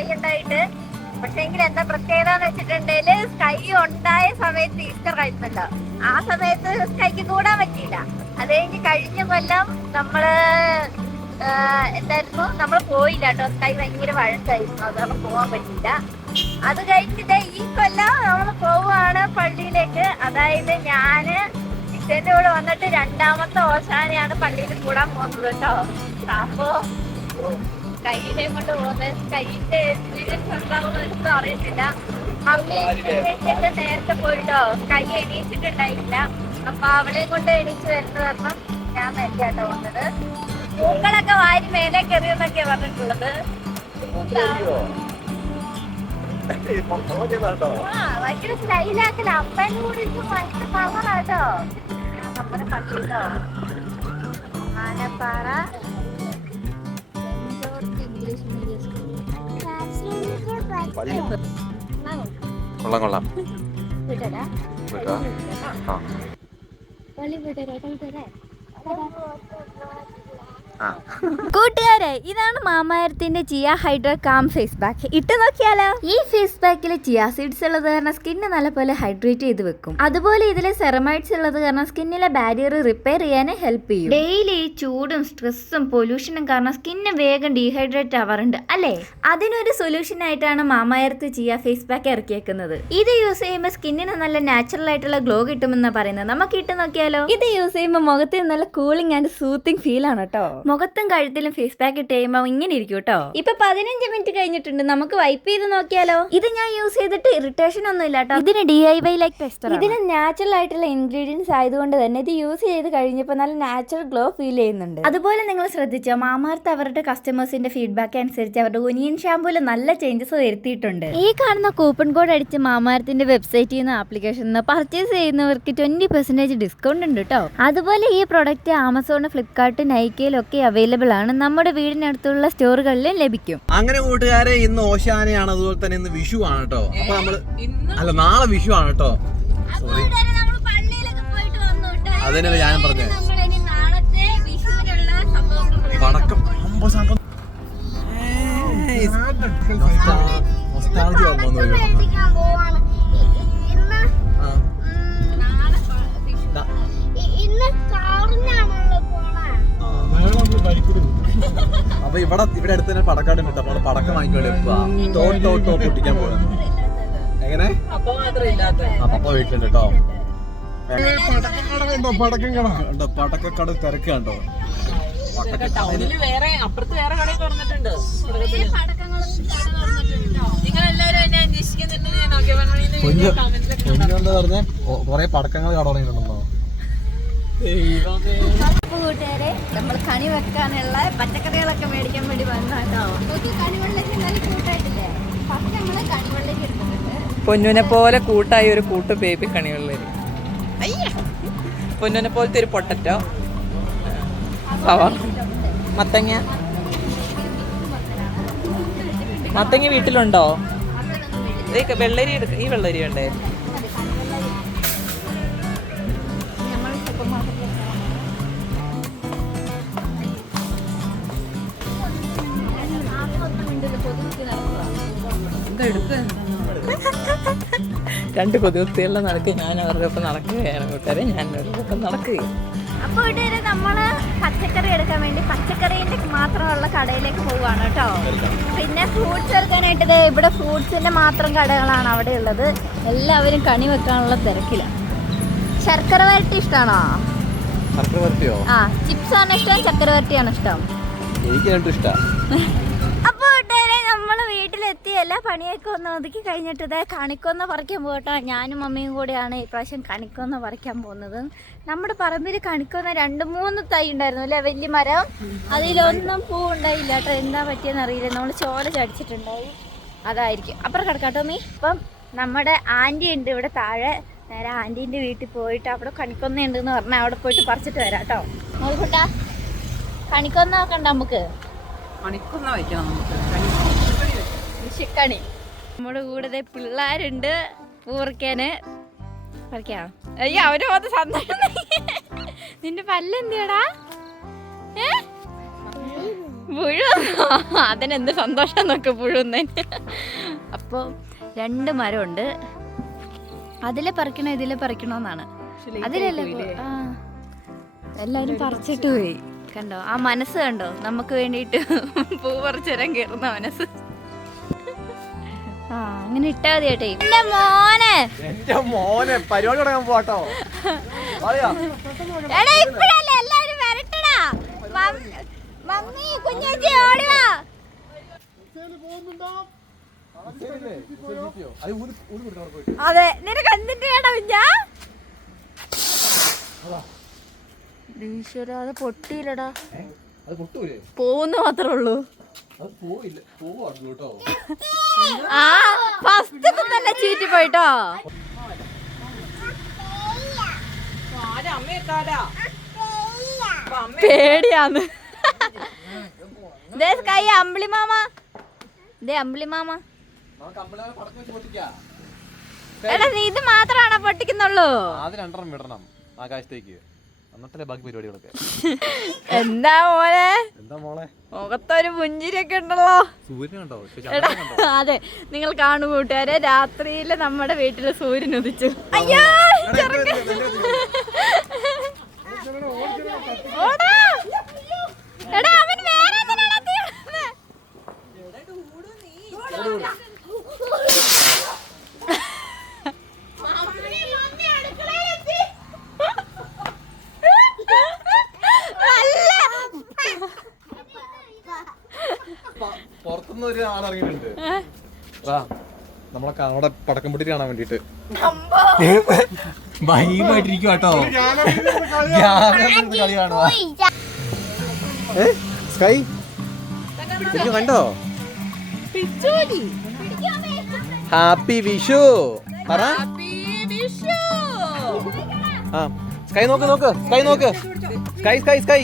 Sky ഉണ്ടായിട്ട്. പക്ഷെ എങ്കിൽ എന്താ പ്രത്യേകത എന്ന് വെച്ചിട്ടുണ്ടെങ്കില് സ്കൈ ഉണ്ടായ സമയത്ത് ഈസ്റ്റർ കഴിച്ചല്ലോ, ആ സമയത്ത് സ്കൈക്ക് കൂടാൻ പറ്റിയില്ല. അത് കഴിഞ്ഞ കൊല്ലം നമ്മള് എന്തായിരുന്നു, നമ്മൾ പോയില്ല കേട്ടോ. സ്കൈ ഭയങ്കര വഴക്കായിരുന്നു, അതുകൊണ്ട് പോകാൻ പറ്റില്ല. അത് കഴിഞ്ഞിട്ട് ഈ കൊല്ലം നമ്മൾ പോവാണ് പള്ളിയിലേക്ക്. അതായത് ഞാന് ഇച്ചന്റെ കൂടെ വന്നിട്ട് രണ്ടാമത്തെ ഓശാനയാണ് പള്ളിയിൽ കൂടാൻ പോകുന്നത് കേട്ടോ. അപ്പോ കയ്യിലെ കൊണ്ട് പോകുന്നത്, കയ്യിന്റെ എക്സ്പീരിയൻസ് ഉണ്ടാവുന്നൊന്നും അറിയത്തില്ല. മമ്മിയൊക്കെ നേരത്തെ പോയിട്ടോ, കൈ എണീച്ചിട്ടുണ്ടായില്ല. അപ്പൊ അവളെ കൊണ്ട് എണീച്ച് വരുന്നത് കാരണം ഞാൻ നേരത്തെയാട്ടോ വന്നത്. പൂക്കളൊക്കെ വാരി മേലെ കയറിയെന്നൊക്കെയാ പറഞ്ഞിട്ടുള്ളത്. ഭയങ്കര സ്റ്റൈലാക്കല. അമ്മേന്റെ കൂടെ ഭയങ്കര കളറാട്ടോ. നമ്മുടെ പള്ളിയിലോ ആനപ്പാറ ഇംഗ്ലീഷ് മീഡിയം സ്കൂൾ. കൊള്ളാം. വിട്ടരാ പള്ളി വിട്ടരാ. കൂട്ടുകാരെ, ഇതാണ് മാമായത്തിന്റെ chia hydra calm face pack. ഇട്ട് നോക്കിയാലോ? ഈ ഫേസ് പാക്കിൽ ചിയ സീഡ്സ് ഉള്ളത് കാരണം സ്കിന്ന് നല്ലപോലെ ഹൈഡ്രേറ്റ് ചെയ്ത് വെക്കും. അതുപോലെ ഇതിലെ സെറമൈഡ്സ് ഉള്ളത് കാരണം സ്കിന്നിലെ ബാരിയർ റിപ്പയർ ചെയ്യാൻ ഹെൽപ്പ് ചെയ്യും. ഡെയിലി ചൂടും സ്ട്രെസ്സും പൊല്യൂഷനും കാരണം സ്കിന്ന് വേഗം ഡീഹൈഡ്രേറ്റ് ആവാറുണ്ട് അല്ലേ? അതിനൊരു സൊല്യൂഷൻ ആയിട്ടാണ് മാമായർത്ത് ചിയ ഫേസ് പാക്ക് ഇറക്കിയേക്കുന്നത്. ഇത് യൂസ് ചെയ്യുമ്പോൾ സ്കിന്നിന് നല്ല നാച്ചുറൽ ആയിട്ടുള്ള ഗ്ലോ കിട്ടുമെന്നാണ് പറയുന്നത്. നമുക്ക് ഇട്ട് നോക്കിയാലോ? ഇത് യൂസ് ചെയ്യുമ്പോൾ മുഖത്തിന് നല്ല കൂളിംഗ് ആൻഡ് സൂത്തിങ് ഫീൽ ആണ് കേട്ടോ. മുഖത്തും കഴുത്തിലും ഫേസ് പാക്ക് ഇട്ട് കഴിയുമ്പോൾ ഇങ്ങനെ ഇരിക്കും കേട്ടോ. ഇപ്പൊ 15 മിനിറ്റ് കഴിഞ്ഞിട്ടുണ്ട്. നമുക്ക് വൈപ്പ് ചെയ്ത് നോക്കിയാലോ? ഇത് ഞാൻ യൂസ് ചെയ്തിട്ട് ഇറിറ്റേഷൻ ഒന്നും ഇല്ല കേട്ടോ. ഇതിന് DIY ലൈക്ക് ടെസ്റ്റർ. ഇതിന് നാച്ചുറൽ ആയിട്ടുള്ള ഇൻഗ്രീഡിയൻസ് ആയതുകൊണ്ട് തന്നെ ഇത് യൂസ് ചെയ്ത് കഴിഞ്ഞപ്പോൾ നല്ല നാച്ചുറൽ ഗ്ലോ ഫീൽ ചെയ്യുന്നുണ്ട്. അതുപോലെ നിങ്ങൾ ശ്രദ്ധിച്ചോ, മാമാർത്ത് അവരുടെ കസ്റ്റമേഴ്സിന്റെ ഫീഡ്ബാക്ക് അനുസരിച്ച് അവരുടെ ഒനിയൻ ഷാമ്പൂല് നല്ല ചേഞ്ചസ് വരുത്തിയിട്ടുണ്ട്. ഈ കാണുന്ന കൂപ്പൺ കോഡ് അടിച്ച് മാമാർത്തിന്റെ വെബ്സൈറ്റിൽ നിന്ന് ആപ്ലിക്കേഷൻ പർച്ചേസ് ചെയ്യുന്നവർക്ക് 20% ഡിസ്കൗണ്ട് ഉണ്ട് കേട്ടോ. അതുപോലെ ഈ പ്രൊഡക്റ്റ് ആമസോൺ, ഫ്ലിപ്കാർട്ട്, നൈക്കയിലൊക്കെ അവൈലബിൾ ആണ്. നമ്മുടെ വീടിനടുത്തുള്ള സ്റ്റോറുകളിലും ലഭിക്കും. അങ്ങനെ കൂട്ടുകാരെ, ഇന്ന് ഓശാനയാണ്, അതുപോലെ തന്നെ ഇന്ന് വിഷു ആണ് കേട്ടോ. അപ്പൊ നമ്മള് നാളെ വിഷു ആണ് കേട്ടോ. സോറി, അതന്നെയല്ലേ ഞാനും പറഞ്ഞത്. പടക്കം അപ്പൊ ഇവിടെ അടുത്ത് തന്നെ പടക്കാട് കിട്ടും. നമ്മള് പടക്കം വാങ്ങിക്കോളൂ. തോട്ടോ പൊട്ടിക്കാൻ പോകുന്നത് എങ്ങനെ? പപ്പ വീട്ടിലുണ്ട് കേട്ടോ. പടക്കക്കട തിരക്ക് കണ്ടോ? പറഞ്ഞ കൊറേ പടക്കങ്ങൾ കട തുടങ്ങിയിട്ടുണ്ടോ? കൂട്ടുകാരെ, നമ്മൾ കണി വെക്കാനുള്ള പച്ചക്കറികളൊക്കെ മേടിക്കാൻ വേണ്ടി വന്നാട്ടോ. കണിവെള്ളക്ക് നല്ല കൂട്ടായിട്ടില്ലേ? ഫസ്റ്റ് നമ്മള് കണിവെള്ളക്ക് എടുത്തിട്ടുണ്ട്. പൊന്നുനെ പോലെ കൂട്ടായി ഒരു കൂട്ട് ബേബി കണിവെള്ളരി. പൊന്നുനെ പോലത്തെ ഒരു പൊട്ടറ്റോ, മത്തങ്ങ വീട്ടിലുണ്ടോ? വെള്ളരി ഈ വെള്ളരി ഉണ്ടേ. രണ്ട് കൊതുകുത്തികളുടെ നടക്ക് ഞാൻ അവരുടെ ഒപ്പം നടക്കുകയാണ് കൂട്ടുകാരെ. ഞാൻ അവരുടെ ഒപ്പം നടക്കുകയും. അപ്പോൾ ഇവിടെ നമ്മള് പച്ചക്കറി എടുക്കാൻ വേണ്ടി പച്ചക്കറിന്റെ മാത്രമുള്ള കടയിലേക്ക് പോവാണ് കേട്ടോ. പിന്നെ ഫ്രൂട്ട്സ് എടുക്കാനായിട്ട് ഇവിടെ ഫ്രൂട്ട്സിന്റെ മാത്രം കടകളാണ് അവിടെ ഉള്ളത്. എല്ലാവരും കണി വെക്കാനുള്ള തിരക്കിലാണ്. ശർക്കര വരട്ടി ഇഷ്ടമാണോ? ആ, ചിപ്സ് ആണ് ഇഷ്ടം, ചക്കര വരട്ടിയാണ് ഇഷ്ടം? എനിക്ക് രണ്ടും ഇഷ്ടമാണ്. അപ്പോൾ നമ്മള് വീട്ടിലെത്തി എല്ലാ പണിയൊക്കെ ഒന്ന് ഒതുക്കി കഴിഞ്ഞിട്ട് ഇതേ കണിക്കൊന്ന പറിക്കാൻ പോകട്ടോ. ഞാനും മമ്മിയും കൂടെയാണ് ഇപ്രാവശ്യം കണിക്കൊന്ന പറിക്കാൻ പോകുന്നത്. നമ്മുടെ പറമ്പിൽ കണിക്കൊന്ന 2-3 തൈ ഉണ്ടായിരുന്നു അല്ലേ, വലിയ മരം. അതിലൊന്നും പൂ ഉണ്ടായില്ല കേട്ടോ. എന്താ പറ്റിയെന്ന് അറിയില്ല, നമ്മൾ ചോല ചടിച്ചിട്ടുണ്ടായി, അതായിരിക്കും. അപ്പുറം കിടക്കാട്ടോ മീ. ഇപ്പം നമ്മുടെ ആൻറ്റി ഉണ്ട് ഇവിടെ താഴെ. നേരെ ആൻറ്റീൻ്റെ വീട്ടിൽ പോയിട്ട് അവിടെ കണിക്കൊന്ന ഉണ്ടെന്ന് പറഞ്ഞാൽ അവിടെ പോയിട്ട് പറിച്ചിട്ട് വരാം കേട്ടോ. നോക്കൂട്ടാ, കണിക്കൊന്ന നോക്കണ്ട നമുക്ക്. വിഷുക്കണി. നമ്മുടെ കൂടെ പിള്ളേരുണ്ട് പൂറിക്കാന്. പറിക്കാം. അയ്യോ, അവര് പോത്ത് സന്തോഷം. നിന്റെ പല്ലെന്തിയാടാ? പുഴു അതിനെന്ത് സന്തോഷം നോക്ക് പുഴുന്നതിന്. അപ്പോൾ 2 മരമുണ്ട്, അതിലെ പറിക്കണോ ഇതിലെ പറിക്കണോന്നാണ്. അതിലല്ലേ എല്ലാവരും പറിച്ചിട്ട് പോയി. കണ്ടോ ആ മനസ്സ് കണ്ടോ, നമുക്ക് വേണ്ടിയിട്ട് പൂ പറിച്ചു തരാൻ കയറുന്ന മനസ്സ്. ആ അങ്ങനെ ഇട്ടാ മതി കേട്ടേ. എന്റെ മോനെ പരിപാടി തുടങ്ങാൻ പോട്ടോ. എടാ ഇപ്പഴല്ലേ എല്ലാവരും വരട്ടടാ. മമ്മി കുഞ്ഞേച്ചി ഓടി വാ. അതെ നിനക്ക് എന്തിന്റെ കേടാ കുഞ്ഞാ? ഈശ്വരാ അത് പൊട്ടിയില്ലടാ. പോവുന്ന മാത്രമേ ഉള്ളൂ. ആ ഫസ്റ്റ് തന്നെ ചീറ്റി പോയിട്ടോ. പേടിയാന്ന്. കൈ അമ്പിളി മാമ, അമ്പിളി മാമ. എടാ നീ ഇത് മാത്രമാണോ പൊട്ടിക്കുന്നുള്ളൂ? ആദ്യം 2 വിടണം ആകാശത്തേക്ക്, എന്നിട്ടല്ലേ ബാക്കി പരിപാടികളൊക്കെ. എന്താ മോനെ, എന്താ മോളെ മുഖത്തൊരു പുഞ്ചിരിയൊക്കെ ഉണ്ടല്ലോ. സൂര്യൻ കണ്ടോ? അതെ നിങ്ങൾ കാണു കൂട്ടുകാരെ, രാത്രിയില് നമ്മുടെ വീട്ടില് സൂര്യൻ ഉദിച്ചു. അയ്യോ എടാ അവൻ വേറെ പുറത്തുനിന്ന് ഒരു ആളിറങ്ങിയിട്ടുണ്ട്. നമ്മളെ അവിടെ പടക്കം പൊട്ടിട്ട് കാണാൻ വേണ്ടിട്ട് ഭയമായിട്ടിരിക്കും കേട്ടോ. കളി കാണുവാ. സ്കൈ കണ്ടോ? ഹാപ്പി വിഷു പറ. ആ സ്കൈ നോക്ക് നോക്ക്, സ്കൈ നോക്ക്, സ്കൈ സ്കൈ സ്കൈ.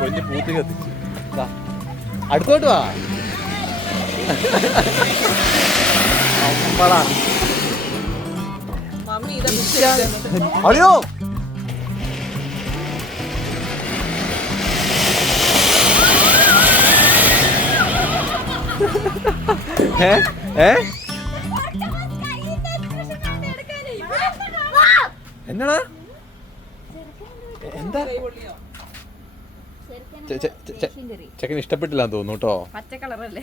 പൊഞ്ഞ് പൂത്തി കത്തിച്ചു. അടുത്തോട്ട് വാ. അയ്യോ എന്നാ എന്താ ചെക്കന് ഇഷ്ടപ്പെട്ടില്ലാന്ന് തോന്നുന്നു കേട്ടോ. പച്ച കളറല്ലേ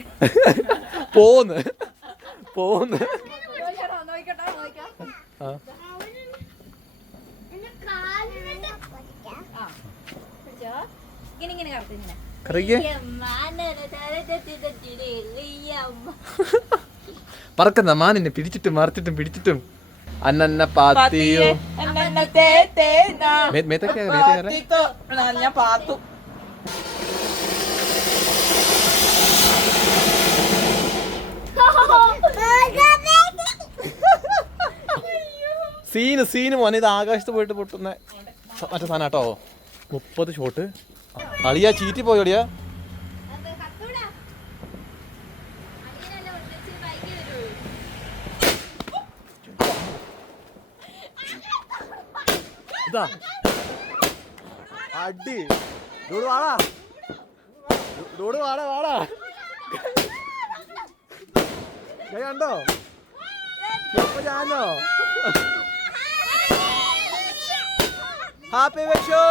പോന്ന് പറക്കുന്ന മാനിനെ പിടിച്ചിട്ടും മറിച്ചിട്ടും പിടിച്ചിട്ടും അന്നന്ന പാത്തിയോ ഞാൻ പാത്തു. സീന് മോനെ, ഇത് ആകാശത്ത് പോയിട്ട് പൊട്ടുന്ന മറ്റേ സാധനം കേട്ടോ. 30 ഷോട്ട്. അളിയാ ചീറ്റി പോയോടിയാ. ഇതാ അടി. വാടാ വാടാ വാടാ. കണ്ടോ ഞാനോ? ഹാപ്പി വിഷു.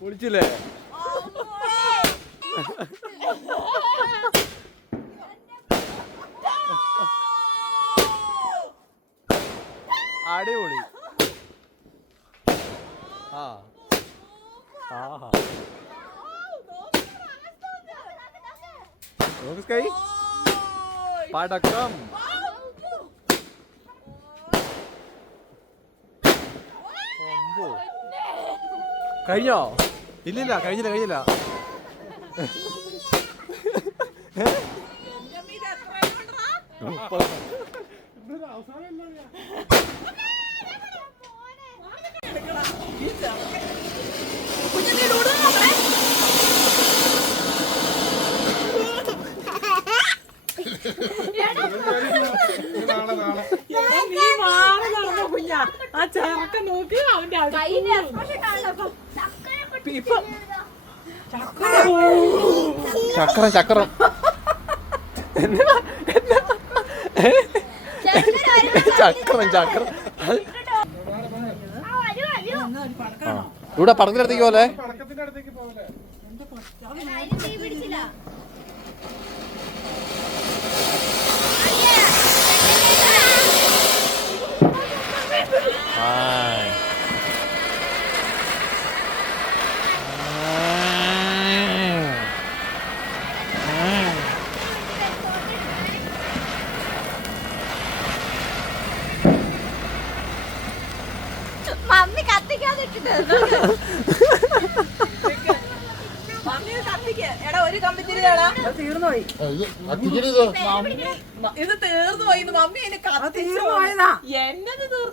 കുളിച്ചില്ലേ? അടിപൊളി. സ്കൈ പടക്കം. കഴിഞ്ഞോ? ഇല്ലില്ല, കഴിഞ്ഞില്ല. നീ മാറി നടന്ന കുഞ്ഞാ ആ ചെറുക്കൻ നോക്കി അവന്റെ ചക്രം ചക്രം ചക്രം ചക്രം ഇവിടെ പടത്തിനടുത്തേക്ക് പോലെ മമ്മി കത്തിക്കാതിട്ടിട്ട് ഒരു കമ്പിത്തിരി തീർന്നുപോയി ഇത് തീർന്നുപോയി മമ്മി എന്നത്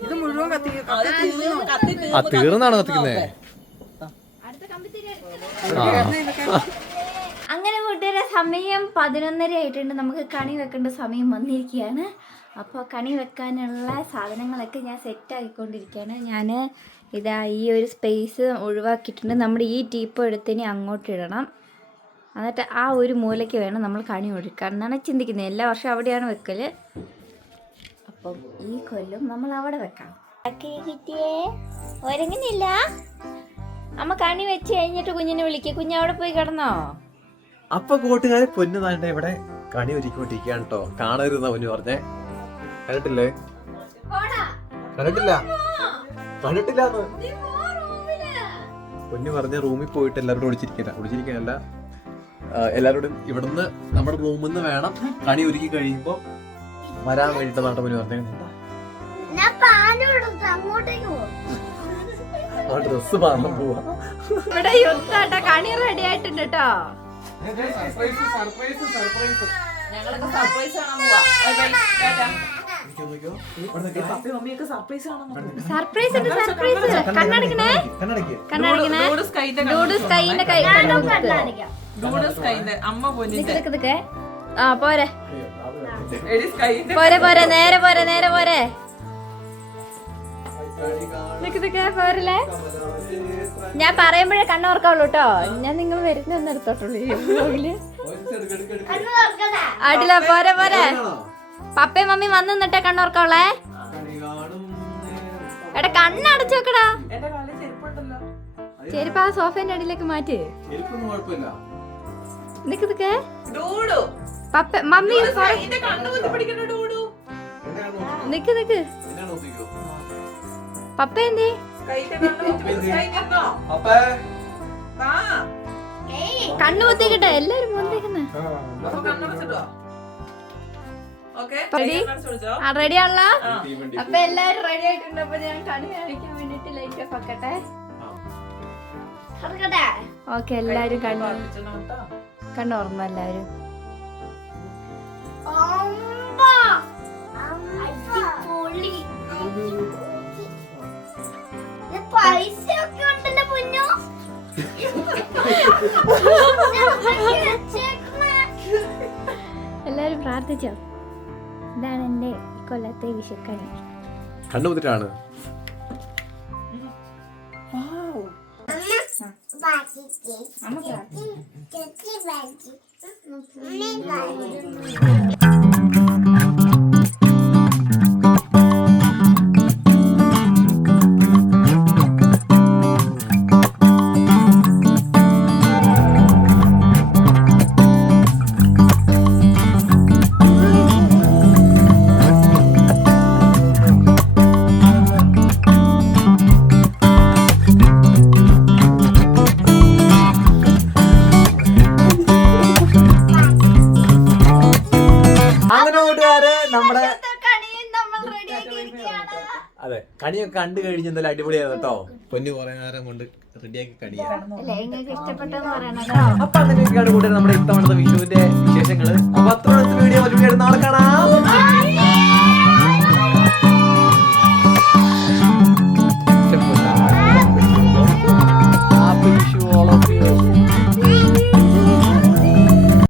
ഇത് മുഴുവൻ തീർന്നാണ് കത്തിക്കുന്നേ. അങ്ങനെ കൂട്ടുകാരെ സമയം 11:30 ആയിട്ടുണ്ട്. നമുക്ക് കണി വെക്കേണ്ട സമയം വന്നിരിക്കുകയാണ്. അപ്പോൾ കണി വെക്കാനുള്ള സാധനങ്ങളൊക്കെ ഞാൻ സെറ്റാക്കിക്കൊണ്ടിരിക്കുകയാണ്. ഞാൻ ഇതാ ഈ ഒരു സ്പേസ് ഒഴിവാക്കിയിട്ടുണ്ട്. നമ്മുടെ ഈ ടീപ്പ് എടുത്തിനി അങ്ങോട്ട് ഇടണം. എന്നിട്ട് ആ ഒരു മൂലയ്ക്ക് വേണം നമ്മൾ കണി ഒഴിക്കാൻ എന്നാണ് ചിന്തിക്കുന്നത്. എല്ലാ വർഷവും അവിടെയാണ് വെക്കൽ. അപ്പം ഈ കൊല്ലം നമ്മൾ അവിടെ വെക്കാം. കിട്ടിയേ ഒരുങ്ങുന്നില്ല. അമ്മ കണി വെച്ച് കഴിഞ്ഞിട്ട് കുഞ്ഞിനെ വിളിക്കുക. കുഞ്ഞ് അവിടെ പോയി കിടന്നോ? അപ്പൊ കൂട്ടുകാരെ പൊന്നു താണ്ട ഇവിടെ കണി ഒരുക്കിക്കൊണ്ടിരിക്കുകയാണ് കേട്ടോ. കാണരുതെന്നാ പൊന്നു പറഞ്ഞേ. കണ്ടിട്ടില്ലേ? കണ്ടിട്ടില്ല കണ്ടിട്ടില്ല പൊന്നു പറഞ്ഞ റൂമിൽ പോയിട്ട് എല്ലാവരോടും ഒളിച്ചിരിക്കാനല്ല, എല്ലാവരോടും ഇവിടുന്ന് നമ്മുടെ റൂമിൽ നിന്ന് വേണം കണി ഒരുക്കി കഴിയുമ്പോ വരാൻ വേണ്ടിട്ട് നാട്ടെ പൊന്നു പറഞ്ഞ ഡ്രസ് മാറാൻ പോവാ. ഇവിടെ യുദ്ധാട്ടോ. കണി റെഡി ആയിട്ടുണ്ട് കേട്ടോ. ഞങ്ങളൊക്കെ സർപ്രൈസ് കാണാൻ പോവാ. സർപ്രൈസ് ഉണ്ട്. സർപ്രൈസ് കണ്ണടക്കണേ. കണ്ണടക്കണേ. അമ്മ പൊന്നിന്റെ ആ പോരെ പോരെ പോരെ നേരെ പോരെ നേരെ പോരെ പോരല്ലേ. ഞാൻ പറയുമ്പോഴേ കണ്ണോർക്കാവുള്ളൂ കേട്ടോ. ഞാൻ നിങ്ങൾ വരുന്ന എടുത്തോട്ടുള്ളൂ. അടില പോരെ പോരെ. പപ്പയും മമ്മി വന്നു നിന്നിട്ടേ കണ്ണോർക്കോളേ. എടാ കണ്ണടച്ചു വെക്കടാ. ചെരുപ്പ് ആ സോഫേന്റെ അടിയിലേക്ക് മാറ്റ്. നിക്ക് പപ്പ മമ്മി നിക്ക് നിക്ക്. പപ്പ എന്തേ? കണ്ണു കുത്തിക്കട്ടെ. എല്ലാരും മുന്തേക്കുന്ന റെഡി ആണല്ലോ. അപ്പൊ എല്ലാരും റെഡി ആയിട്ടുണ്ട്. അപ്പൊ ഞാൻ കണി കാണിക്കാൻ വേണ്ടിട്ട് ലൈറ്റ് ഓഫ് ആക്കട്ടെ. ഓക്കെ എല്ലാരും കണ്ണോർമ്മ എല്ലാവരും. പൈസ ഒക്കെ ഉണ്ടല്ലോ പൊന്നു. എല്ലാരും പ്രാർത്ഥിച്ചോ. ഇതാണ് എന്റെ കൊല്ലത്തെ വിഷുക്കണി. കണ്ടുമുത്തിട്ടാണ്. അതെ കണിയൊക്കെ കണ്ടു കഴിഞ്ഞ് എന്തായാലും അടിപൊളിയാണ് കേട്ടോ. പൊന്നു കുറെ നേരം കൊണ്ട് റെഡിയാക്കി കണിയാണ്. അപ്പൊ അങ്ങനെയൊക്കെയാണ് കൂടെ നമ്മുടെ ഇത്തവണത്തെ വിഷുവിന്റെ വിശേഷങ്ങള്. അപ്പൊ അത്ര വീഡിയോ നാളെ കാണാം.